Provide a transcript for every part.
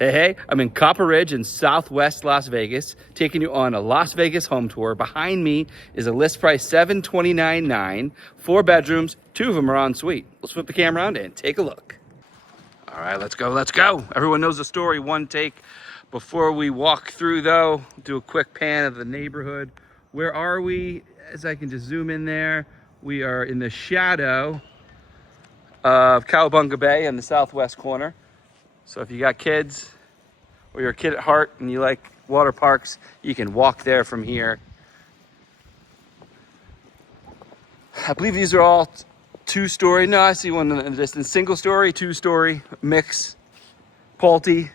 Hey, I'm in Copper Ridge in Southwest Las Vegas, taking you on a Las Vegas home tour. Behind me is a list price $729,900, 4 bedrooms, 2 of them are en suite. Let's flip the camera around and take a look. All right, let's go, let's go. Everyone knows the story, one take. Before we walk through though, do a quick pan of the neighborhood. Where are we? As I can just zoom in there, we are in the shadow of Cowabunga Bay in the southwest corner. So if you got kids or you're a kid at heart and you like water parks, you can walk there from here. I believe these are all 2-story. No, I see one in the distance. Single story, 2-story, mix, Pulte.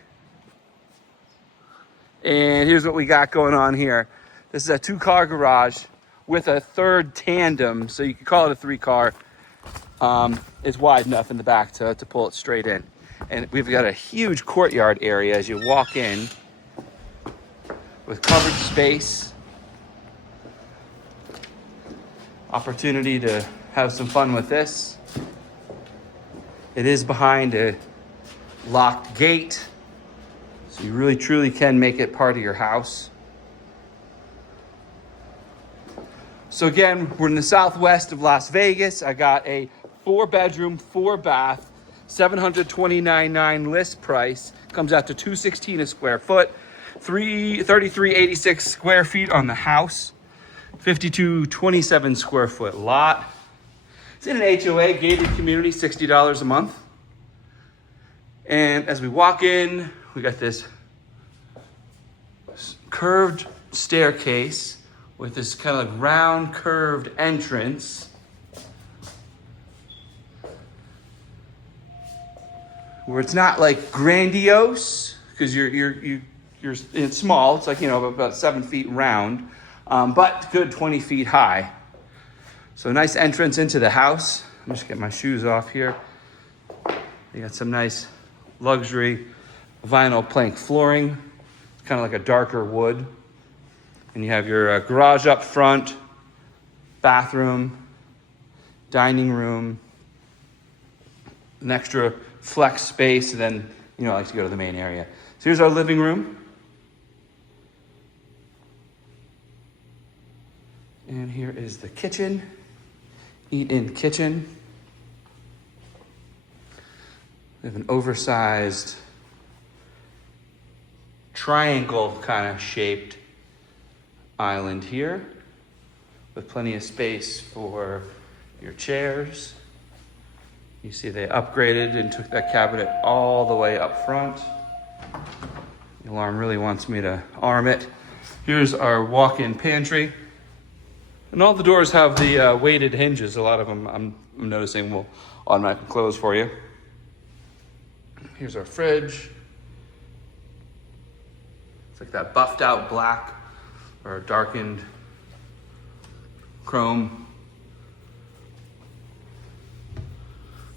And here's what we got going on here. This is a 2-car garage with a 3rd tandem, so you could call it a 3-car. It's wide enough in the back to pull it straight in. And we've got a huge courtyard area as you walk in with covered space. Opportunity to have some fun with this. It is behind a locked gate, so you really truly can make it part of your house. So again, we're in the southwest of Las Vegas. I got a 4-bedroom, 4-bath, $729,900 list price. Comes out to $216 a square foot, 333.86 square feet on the house, 5227 square foot lot. It's in an HOA gated community, $60 a month. And as we walk in, we got this curved staircase with this kind of like round curved entrance. Where it's not like grandiose, because it's small. It's like, you know, about 7 feet round, but good 20 feet high. So nice entrance into the house. Let me just get my shoes off here. You got some nice luxury vinyl plank flooring. It's kind of like a darker wood. And you have your garage up front, bathroom, dining room, an extra flex space, and then, you know, I like to go to the main area. So here's our living room. And here is the kitchen, eat-in kitchen. We have an oversized triangle kind of shaped island here with plenty of space for your chairs. You see they upgraded and took that cabinet all the way up front. The alarm really wants me to arm it. Here's our walk-in pantry. And all the doors have the weighted hinges. A lot of them I'm noticing will automatically close for you. Here's our fridge. It's like that buffed out black or darkened chrome.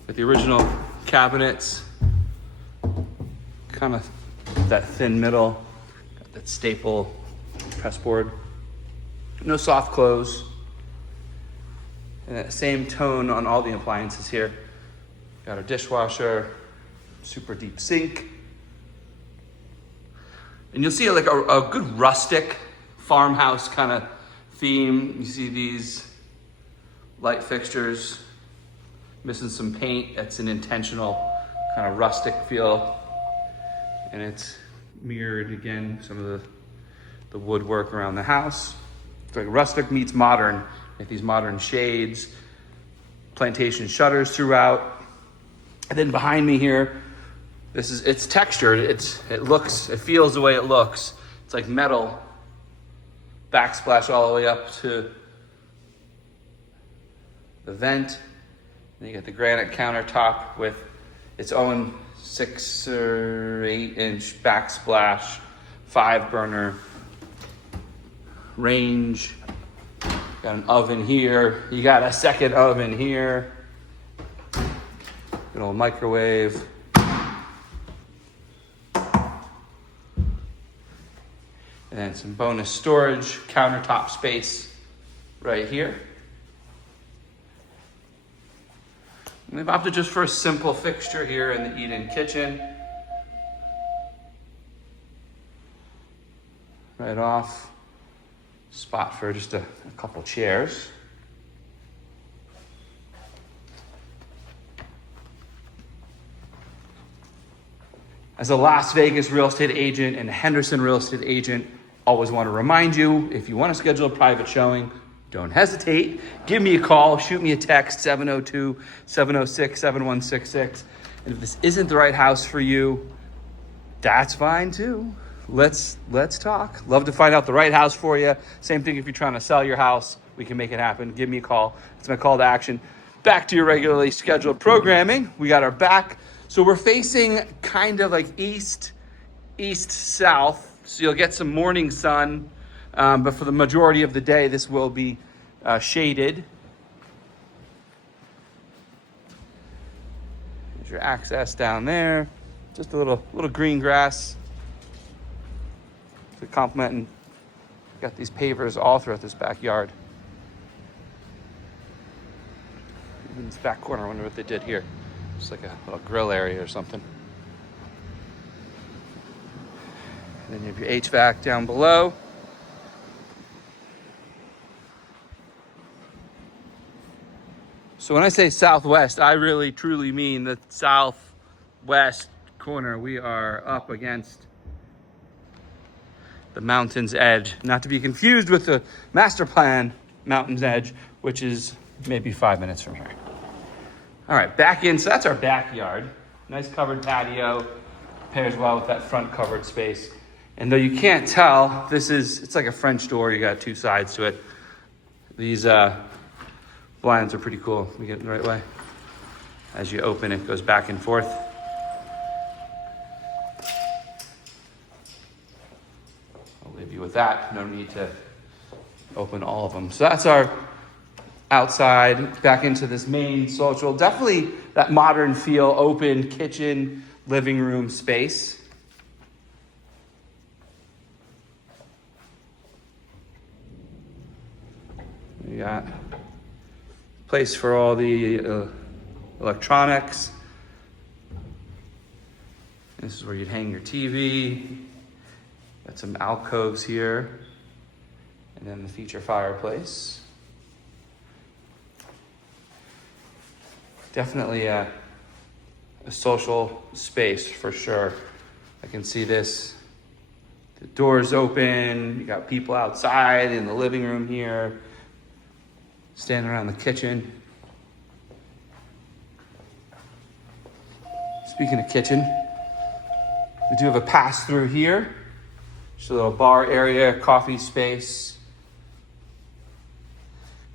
With the original cabinets, kind of that thin middle, got that staple pressboard. No soft close. And that same tone on all the appliances here. Got our dishwasher, super deep sink. And you'll see like a good rustic farmhouse kind of theme. You see these light fixtures, missing some paint. That's an intentional kind of rustic feel. And it's mirrored again, some of the woodwork around the house. It's like rustic meets modern, like these modern shades, plantation shutters throughout. And then behind me here, it's textured. It feels the way it looks. It's like metal, backsplash all the way up to the vent. Then you got the granite countertop with its own 6 or 8 inch backsplash, 5-burner range. Got an oven here. You got a second oven here. Good old microwave. And then some bonus storage, countertop space right here. And they've opted just for a simple fixture here in the eat-in kitchen. right off. Spot for just a couple chairs. As a Las Vegas real estate agent and a Henderson real estate agent, always want to remind you, if you want to schedule a private showing, don't hesitate. Give me a call, shoot me a text, 702-706-7166. And if this isn't the right house for you, that's fine too. Let's talk. Love to find out the right house for you. Same thing if you're trying to sell your house, we can make it happen. Give me a call. It's my call to action. Back to your regularly scheduled programming. We got our back. So we're facing kind of like east, south. So you'll get some morning sun, but for the majority of the day, this will be shaded. There's your access down there. Just a little green grass to complement, and got these pavers all throughout this backyard. Even this back corner, I wonder what they did here. It's like a little grill area or something. And then you have your HVAC down below. So when I say southwest, I really truly mean the southwest corner. We are up against the mountain's edge, not to be confused with the master plan mountain's edge, which is maybe 5 minutes from here. All right, back in. So that's our backyard. Nice covered patio, pairs well with that front covered space. And though you can't tell, it's like a French door. You got two sides to it. These blinds are pretty cool. We get it the right way. As you open, it goes back and forth. I'll leave you with that. No need to open all of them. So that's our outside, back into this main social. Definitely that modern feel, open kitchen, living room space. We got place for all the electronics. This is where you'd hang your TV. Got some alcoves here. And then the feature fireplace. Definitely a social space for sure. I can see this. The doors open. You got people outside in the living room here. Standing around the kitchen. Speaking of kitchen, we do have a pass-through here. Just a little bar area, coffee space.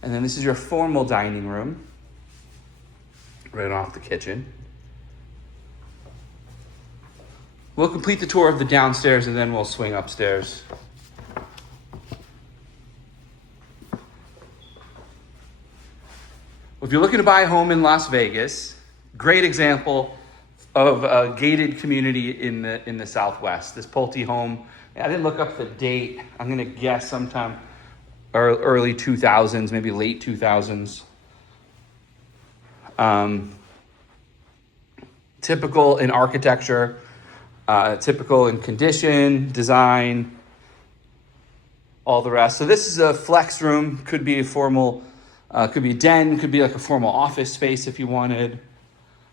And then this is your formal dining room. Right off the kitchen. We'll complete the tour of the downstairs and then we'll swing upstairs. If you're looking to buy a home in Las Vegas, great example of a gated community in the Southwest. This Pulte home, I didn't look up the date. I'm gonna guess sometime early 2000s, maybe late 2000s. Typical in architecture, typical in condition, design, all the rest. So this is a flex room, could be a formal, could be a den, could be like a formal office space if you wanted.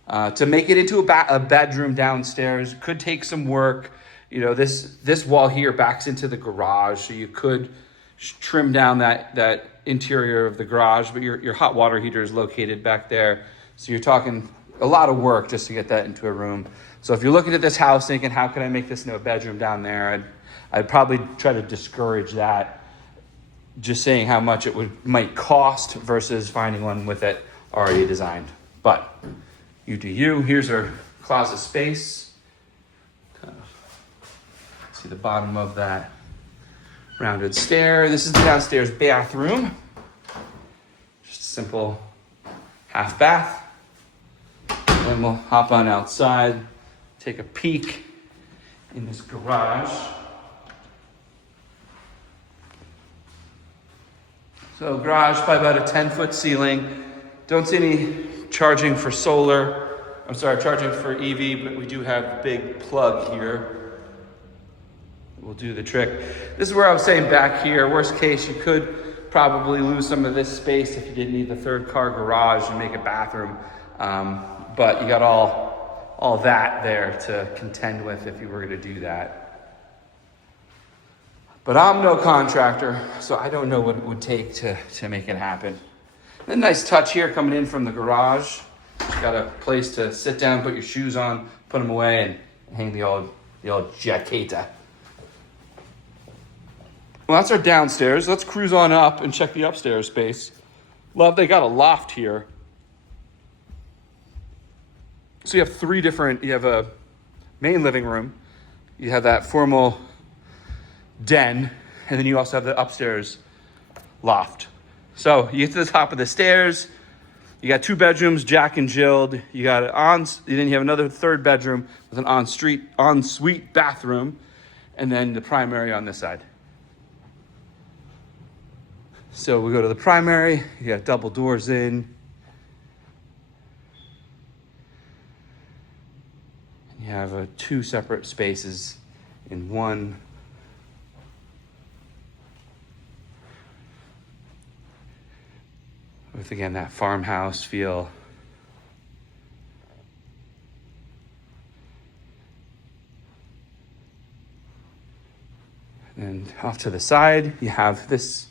To make it into a bedroom downstairs could take some work. You know, this wall here backs into the garage, so you could trim down that interior of the garage, but your hot water heater is located back there. So you're talking a lot of work just to get that into a room. So if you're looking at this house thinking, how can I make this into a bedroom down there? I'd probably try to discourage that. Just saying how much it might cost versus finding one with it already designed. But you do you. Here's our closet space. Kind of see the bottom of that rounded stair. This is the downstairs bathroom. Just a simple half bath. Then we'll hop on outside, take a peek in this garage. So garage, probably about a 10-foot ceiling. Don't see any charging for charging for EV, but we do have a big plug here. will do the trick. This is where I was saying back here, worst case, you could probably lose some of this space if you didn't need the third car garage and make a bathroom. But you got all that there to contend with if you were gonna do that. But I'm no contractor, so I don't know what it would take to make it happen. A nice touch here coming in from the garage. Just got a place to sit down, put your shoes on, put them away, and hang the old jaqueta. Well, that's our downstairs. Let's cruise on up and check the upstairs space. Love, they got a loft here. So you have you have a main living room, you have that formal den, and then you also have the upstairs loft. So you get to the top of the stairs, you got 2 bedrooms, Jack and Jilled. You got then you have another 3rd bedroom with an ensuite bathroom, and then the primary on this side. So we go to the primary, you got double doors in. And you have 2 separate spaces in one. With, again, that farmhouse feel. And off to the side, you have this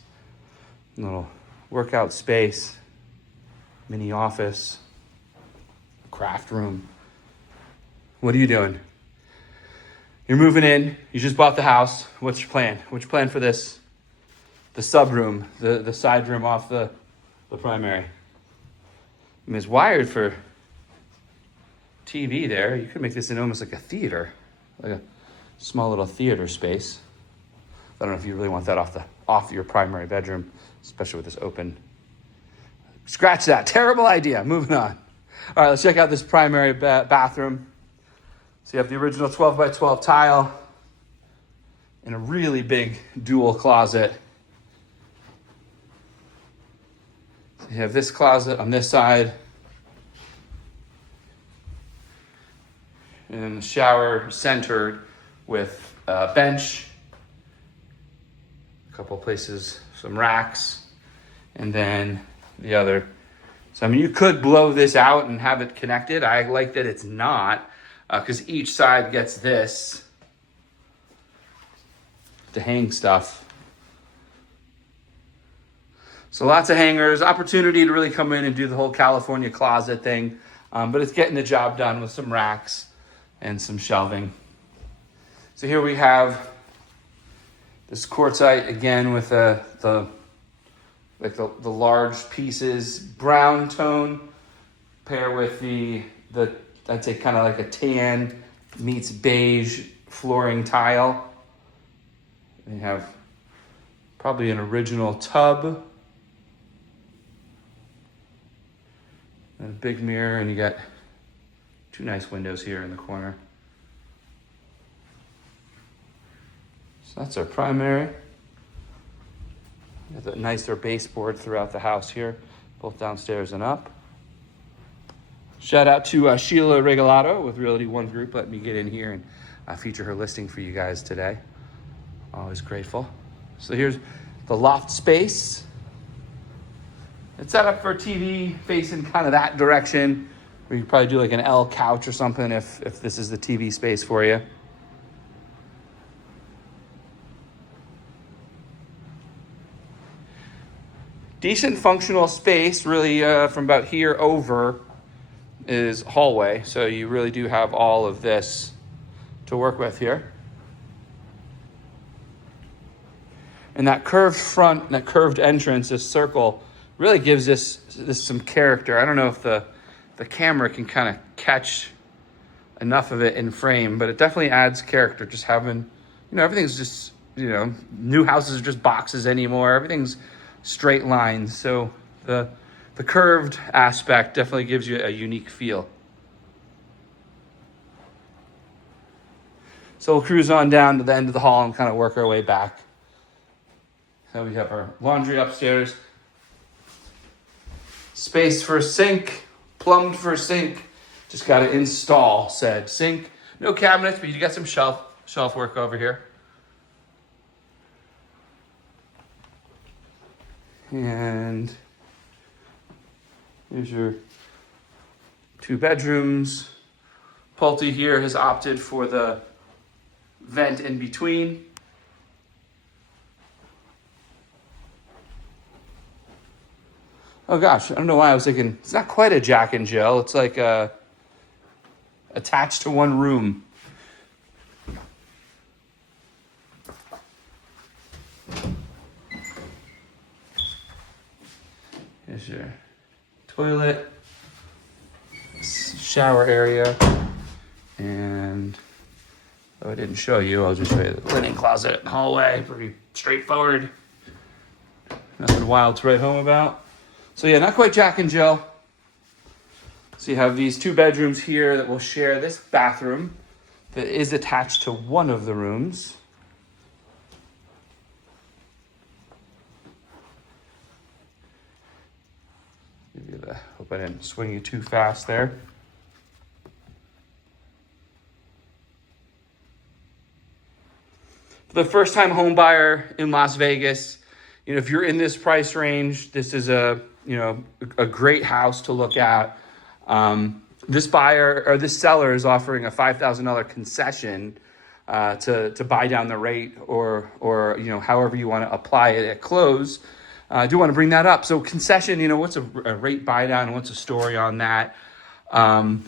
little workout space, mini office, craft room. What are you doing? You're moving in, you just bought the house. What's your plan? What's your plan for this? The sub room, the side room off the primary. I mean, it's wired for TV there. You could make this in almost like a theater, like a small little theater space. I don't know if you really want that off your primary bedroom, especially with this open. Scratch that, terrible idea, moving on. All right, let's check out this primary bathroom. So you have the original 12 by 12 tile and a really big dual closet. You have this closet on this side. And the shower centered with a bench, a couple places, some racks, and then the other. So, I mean, you could blow this out and have it connected. I like that it's not, because each side gets this to hang stuff. So lots of hangers, opportunity to really come in and do the whole California closet thing, but it's getting the job done with some racks and some shelving. So here we have this quartzite again with the large pieces, brown tone, pair with the I'd say kind of like a tan meets beige flooring tile. And you have probably an original tub. And a big mirror, and you got 2 nice windows here in the corner. So that's our primary. Got the nicer baseboard throughout the house here, both downstairs and up. Shout out to Sheila Regalato with Realty One Group, letting me get in here and feature her listing for you guys today. Always grateful. So here's the loft space. It's set up for TV facing kind of that direction, where you could probably do like an L couch or something if this is the TV space for you. Decent functional space, really, from about here over is hallway. So you really do have all of this to work with here. And that curved front, and that curved entrance, this circle, really gives this some character. I don't know if the camera can kind of catch enough of it in frame, but it definitely adds character. Just having, everything's just, new houses are just boxes anymore. Everything's straight lines. So the curved aspect definitely gives you a unique feel. So we'll cruise on down to the end of the hall and kind of work our way back. So we have our laundry upstairs. Space for a sink, plumbed for a sink. Just got to install said sink. No cabinets, but you got some shelf work over here. And here's your 2 bedrooms. Pulte here has opted for the vent in between. Oh gosh, I don't know why I was thinking, it's not quite a Jack and Jill. It's like attached to one room. Here's your toilet, shower area, and though I didn't show you, I'll just show you the linen closet, hallway, pretty straightforward. Nothing wild to write home about. So yeah, not quite Jack and Jill. So you have these 2 bedrooms here that will share this bathroom that is attached to one of the rooms. Hope I didn't swing you too fast there. For the first-time home buyer in Las Vegas, you know, if you're in this price range, this is a great house to look at. This buyer or this seller is offering a $5,000 concession to buy down the rate, or however you want to apply it at close. I do want to bring that up. So concession, what's a rate buy down and what's a story on that? And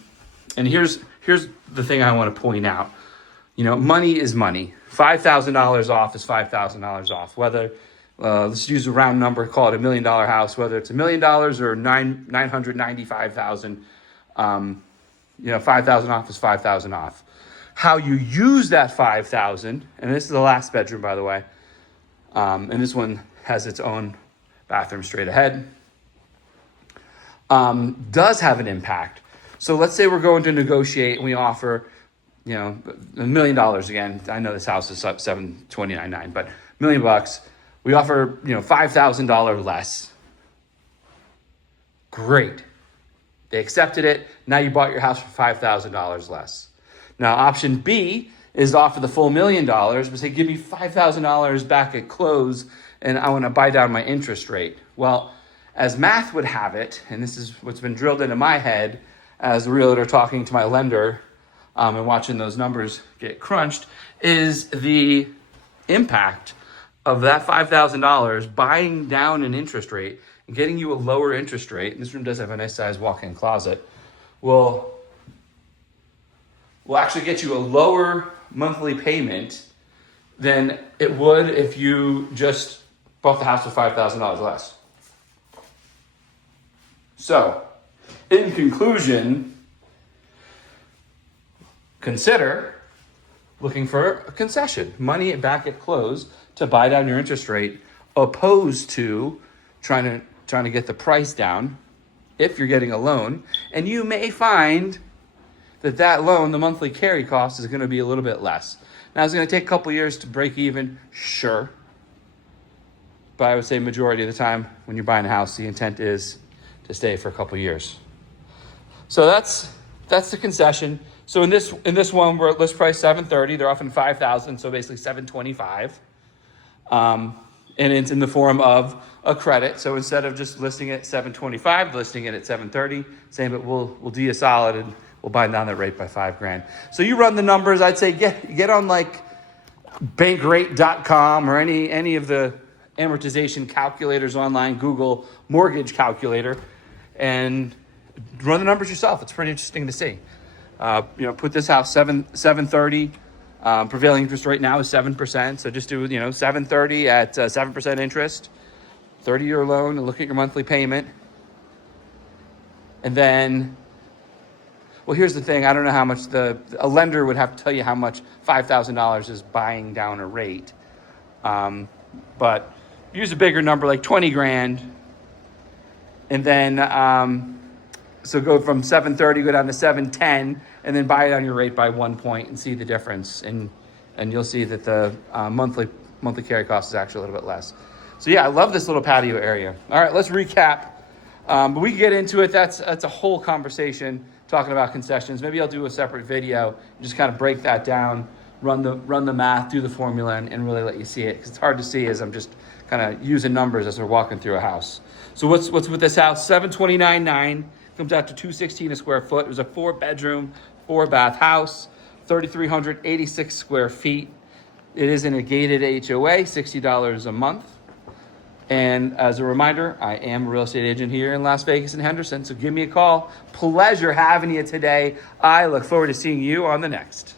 here's the thing I want to point out. Money is money. $5,000 off is $5,000 off. Whether let's use a round number, call it $1 million house, whether it's $1 million or $995,000, $5,000 off is $5,000 off. How you use that $5,000, and this is the last bedroom, by the way, and this one has its own bathroom straight ahead, does have an impact. So let's say we're going to negotiate and we offer, $1 million again. I know this house is up $729,900, but $1 million bucks. We offer, $5,000 less. Great. They accepted it. Now you bought your house for $5,000 less. Now option B is to offer the full $1 million, but say, give me $5,000 back at close, and I want to buy down my interest rate. Well, as math would have it, and this is what's been drilled into my head as a realtor talking to my lender and watching those numbers get crunched, is the impact of that $5,000 buying down an interest rate and getting you a lower interest rate. And this room does have a nice size walk-in closet. Will actually get you a lower monthly payment than it would if you just bought the house for $5,000 less. So, in conclusion, consider looking for a concession, money back at close to buy down your interest rate, opposed to trying to get the price down if you're getting a loan. And you may find that loan, the monthly carry cost, is going to be a little bit less. Now, it's going to take a couple years to break even, sure. But I would say majority of the time when you're buying a house, the intent is to stay for a couple years. So that's the concession. So in this one, we're at list price $730. They're offering $5,000, so basically $725. And it's in the form of a credit. So instead of just listing it at $725, listing it at $730, saying, but we'll do you a solid and we'll buy down that rate by $5,000. So you run the numbers. I'd say get on like bankrate.com or any of the amortization calculators online, Google mortgage calculator, and run the numbers yourself. It's pretty interesting to see. Put this house $730. Prevailing interest rate now is 7%. So just do $730 at 7% interest, 30-year loan, and look at your monthly payment. And then, well, here's the thing. I don't know how much a lender would have to tell you how much $5,000 is buying down a rate. But use a bigger number, like $20,000, and then so go from $730, go down to $710, and then buy it on your rate by 1 point and see the difference, and you'll see that the monthly carry cost is actually a little bit less. So yeah, I love this little patio area. All right, let's recap. But we can get into it. That's a whole conversation talking about concessions. Maybe I'll do a separate video and just kind of break that down, run the math, do the formula, and really let you see it, because it's hard to see as I'm just kind of using numbers as we're walking through a house. So what's with this house? $729,900 comes out to $216 a square foot. It was a 4-bedroom, 4-bath house, 3,386 square feet. It is in a gated HOA, $60 a month. And as a reminder, I am a real estate agent here in Las Vegas and Henderson, so give me a call. Pleasure having you today. I look forward to seeing you on the next.